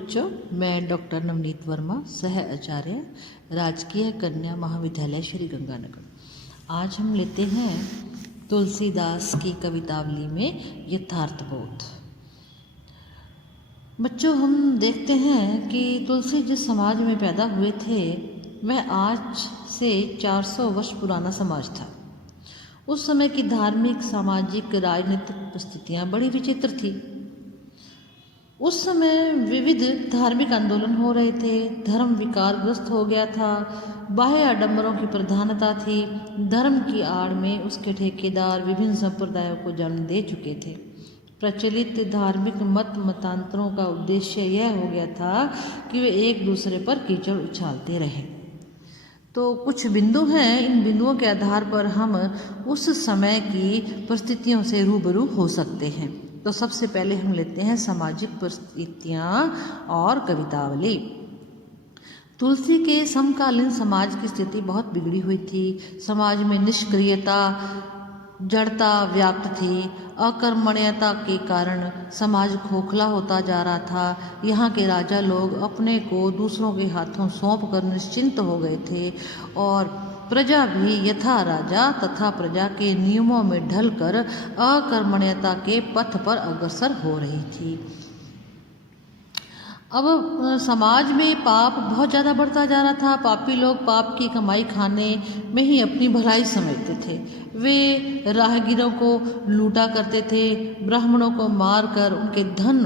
बच्चों, मैं डॉक्टर नवनीत वर्मा, सह आचार्य, राजकीय कन्या महाविद्यालय श्री गंगानगर। आज हम लेते हैं तुलसीदास की कवितावली में यथार्थबोध। बच्चों, हम देखते हैं कि तुलसी जिस समाज में पैदा हुए थे वह आज से 400 वर्ष पुराना समाज था। उस समय की धार्मिक, सामाजिक, राजनीतिक परिस्थितियाँ बड़ी विचित्र थी। उस समय विविध धार्मिक आंदोलन हो रहे थे, धर्म विकारग्रस्त हो गया था, बाह्य आडंबरों की प्रधानता थी, धर्म की आड़ में उसके ठेकेदार विभिन्न संप्रदायों को जन्म दे चुके थे। प्रचलित धार्मिक मतांतरों का उद्देश्य यह हो गया था कि वे एक दूसरे पर कीचड़ उछालते रहे। तो कुछ बिंदु हैं, इन बिंदुओं के आधार पर हम उस समय की परिस्थितियों से रूबरू हो सकते हैं। तो सबसे पहले हम लेते हैं सामाजिक परिस्थितियाँ और कवितावली। तुलसी के समकालीन समाज की स्थिति बहुत बिगड़ी हुई थी। समाज में निष्क्रियता, जड़ता व्याप्त थी। अकर्मण्यता के कारण समाज खोखला होता जा रहा था। यहाँ के राजा लोग अपने को दूसरों के हाथों सौंप कर निश्चिंत हो गए थे और प्रजा भी यथा राजा तथा प्रजा के नियमों में ढलकर अकर्मण्यता के पथ पर अग्रसर हो रही थी। अब समाज में पाप बहुत ज़्यादा बढ़ता जा रहा था। पापी लोग पाप की कमाई खाने में ही अपनी भलाई समझते थे। वे राहगीरों को लूटा करते थे, ब्राह्मणों को मारकर उनके धन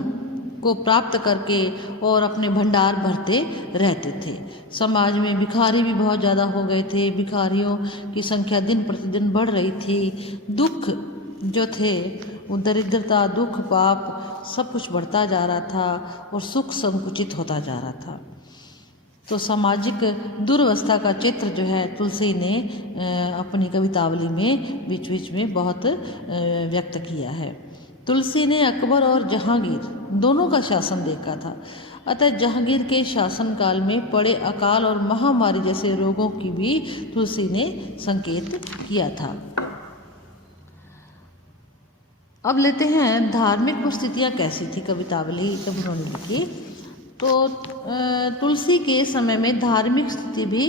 को प्राप्त करके और अपने भंडार भरते रहते थे। समाज में भिखारी भी बहुत ज़्यादा हो गए थे। भिखारियों की संख्या दिन प्रतिदिन बढ़ रही थी। दुख जो थे, वो दरिद्रता, दुख, पाप सब कुछ बढ़ता जा रहा था और सुख संकुचित होता जा रहा था। तो सामाजिक दुर्वस्था का चित्र जो है तुलसी ने अपनी कवितावली में बीच बीच में बहुत व्यक्त किया है। तुलसी ने अकबर और जहांगीर दोनों का शासन देखा था। अतः जहांगीर के शासनकाल में पड़े अकाल और महामारी जैसे रोगों की भी तुलसी ने संकेत किया था। अब लेते हैं धार्मिक परिस्थितियाँ कैसी थी कवितावली जब उन्होंने लिखी। तो तुलसी के समय में धार्मिक स्थिति भी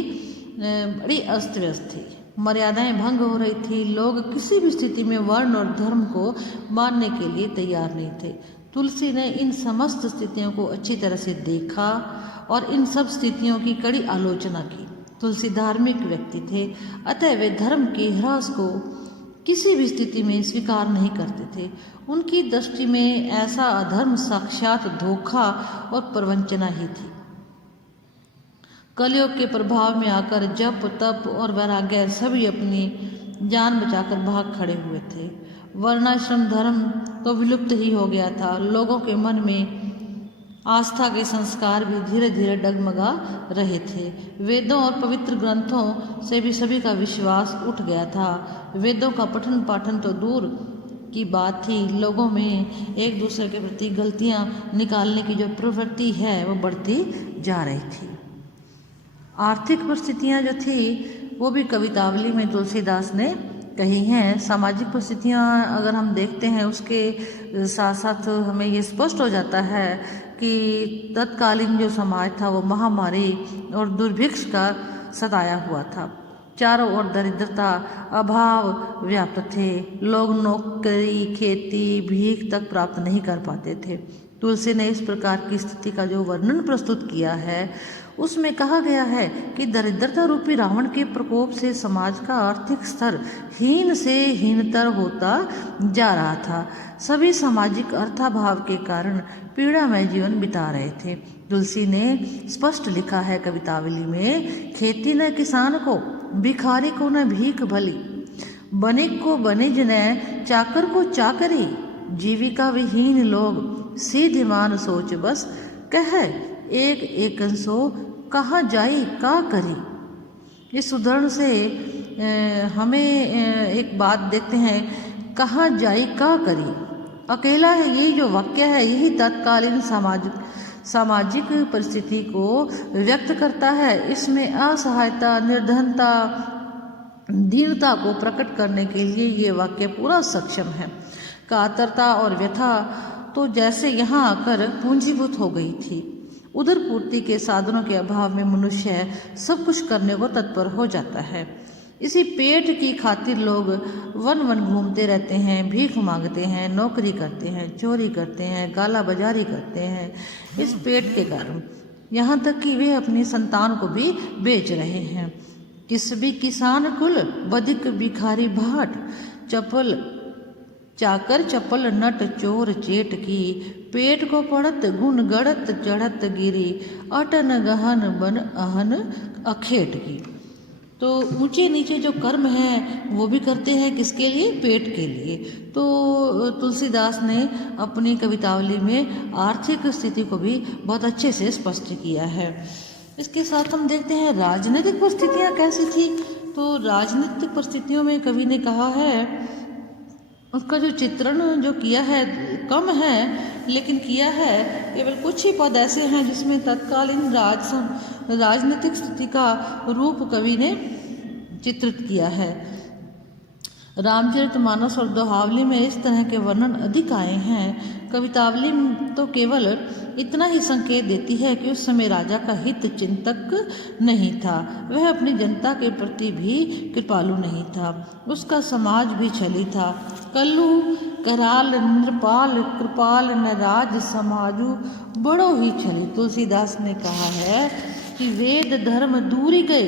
बड़ी अस्त व्यस्त थी। मर्यादाएं भंग हो रही थी। लोग किसी भी स्थिति में वर्ण और धर्म को मानने के लिए तैयार नहीं थे। तुलसी ने इन समस्त स्थितियों को अच्छी तरह से देखा और इन सब स्थितियों की कड़ी आलोचना की। तुलसी धार्मिक व्यक्ति थे, अतः वे धर्म के ह्रास को किसी भी स्थिति में स्वीकार नहीं करते थे। उनकी दृष्टि में ऐसा अधर्म साक्षात धोखा और प्रवंचना ही थी। कलयुग के प्रभाव में आकर जप, तप और वैराग्य सभी अपनी जान बचाकर भाग खड़े हुए थे। वर्णाश्रम धर्म तो विलुप्त ही हो गया था। लोगों के मन में आस्था के संस्कार भी धीरे धीरे डगमगा रहे थे। वेदों और पवित्र ग्रंथों से भी सभी का विश्वास उठ गया था। वेदों का पठन पाठन तो दूर की बात थी, लोगों में एक दूसरे के प्रति गलतियां निकालने की जो प्रवृत्ति है वो बढ़ती जा रही थी। आर्थिक परिस्थितियां जो थी वो भी कवितावली में तुलसीदास ने कही हैं। सामाजिक परिस्थितियां अगर हम देखते हैं उसके साथ साथ हमें ये स्पष्ट हो जाता है कि तत्कालीन जो समाज था वो महामारी और दुर्भिक्ष का सताया हुआ था। चारों ओर दरिद्रता, अभाव व्याप्त थे। लोग नौकरी, खेती, भीख तक प्राप्त नहीं कर पाते थे। तुलसी ने इस प्रकार की स्थिति का जो वर्णन प्रस्तुत किया है उसमें कहा गया है कि दरिद्रता रूपी रावण के प्रकोप से समाज का आर्थिक स्तर हीन से हीनतर होता जा रहा था। सभी सामाजिक अर्थाभाव के कारण पीड़ामय जीवन बिता रहे थे। तुलसी ने स्पष्ट लिखा है कवितावली में, खेती न किसान को, भिखारी को न भीख भली, बनिक को बनिज न, चाकर को चाकरी, जीविका विहीन लोग, सीधिमान सोच बस, कह एक एकंसो, कहाँ जाई का करी। इस उदाहरण से हमें एक बात देखते हैं, कहाँ जाई का करी। अकेला है, यही जो वाक्य है यही तत्कालीन सामाजिक परिस्थिति को व्यक्त करता है। इसमें असहायता, निर्धनता, दीनता को प्रकट करने के लिए ये वाक्य पूरा सक्षम है। कातरता और व्यथा तो जैसे यहाँ आकर पूंजीभूत हो गई थी। उदर पूर्ति के साधनों के अभाव में मनुष्य सब कुछ करने को तत्पर हो जाता है। इसी पेट की खातिर लोग वन वन घूमते रहते हैं, भीख मांगते हैं, नौकरी करते हैं, चोरी करते हैं, काला बाजारी करते हैं इस पेट के कारण। यहाँ तक कि वे अपनी संतान को भी बेच रहे हैं। किस भी किसान कुल बधिक भिखारी भाट, चपल चाकर चपल नट चोर चेट की, पेट को पड़त गुण गड़त चढ़त गिरी, अटन गहन बन अहन अखेट की। तो ऊंचे नीचे जो कर्म है वो भी करते हैं किसके लिए? पेट के लिए। तो तुलसीदास ने अपनी कवितावली में आर्थिक स्थिति को भी बहुत अच्छे से स्पष्ट किया है। इसके साथ हम देखते हैं राजनीतिक परिस्थितियाँ कैसी थी। तो राजनीतिक परिस्थितियों में कवि ने कहा है, उसका जो चित्रण जो किया है कम है, लेकिन किया है केवल कुछ ही पद ऐसे हैं जिसमें तत्कालीन राजनीतिक स्थिति का रूप कवि ने चित्रित किया है। रामचरितमानस और दोहावली में इस तरह के वर्णन अधिक आए हैं। कवितावली तो केवल इतना ही संकेत देती है कि उस समय राजा का हित चिंतक नहीं था, वह अपनी जनता के प्रति भी कृपालु नहीं था, उसका समाज भी छली था। कल्लू कराल नृपाल कृपाल न राज समाजु बड़ो ही छली। तुलसीदास ने कहा है कि वेद धर्म दूरी गए,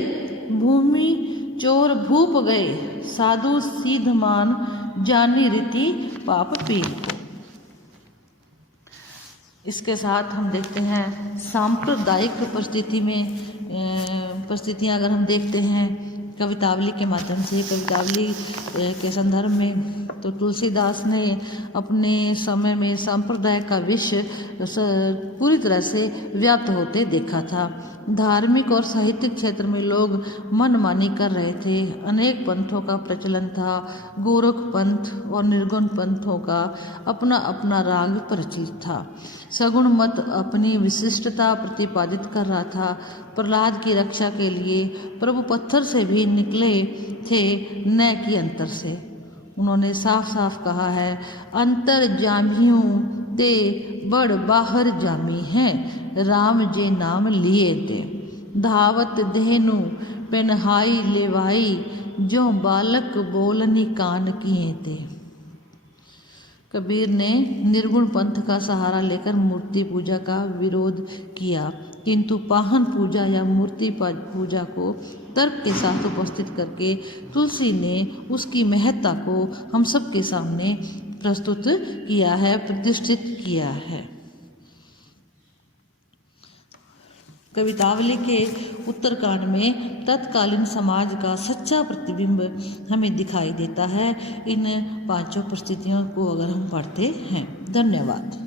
भूमि चोर भूप गए, साधु सीधमान जानी रीति पाप पीर को। इसके साथ हम देखते हैं सांप्रदायिक परिस्थितियाँ अगर हम देखते हैं कवितावली के माध्यम से, कवितावली के संदर्भ में, तो तुलसीदास ने अपने समय में सांप्रदाय का विष पूरी तरह से व्याप्त होते देखा था। धार्मिक और साहित्यिक क्षेत्र में लोग मनमानी कर रहे थे। अनेक पंथों का प्रचलन था। गोरख पंथ और निर्गुण पंथों का अपना अपना राग परिचित था। सगुण मत अपनी विशिष्टता प्रतिपादित कर रहा था। प्रहलाद की रक्षा के लिए प्रभु पत्थर से भी निकले थे, न कि अंतर से। उन्होंने साफ साफ कहा है, अंतर जामियों ते बड़ बाहर जामी हैं, राम जे नाम लिए ते, धावत धेनु पेनहाई लेवाई, जो बालक बोलनी कान किए थे। कबीर ने निर्गुण पंथ का सहारा लेकर मूर्ति पूजा का विरोध किया, किंतु पाहन पूजा या मूर्ति पूजा को तर्क के साथ उपस्थित करके तुलसी ने उसकी महत्ता को हम सब के सामने प्रस्तुत किया है, प्रतिष्ठित किया है। कवितावली के उत्तरकांड में तत्कालीन समाज का सच्चा प्रतिबिंब हमें दिखाई देता है इन पांचों परिस्थितियों को अगर हम पढ़ते हैं। धन्यवाद।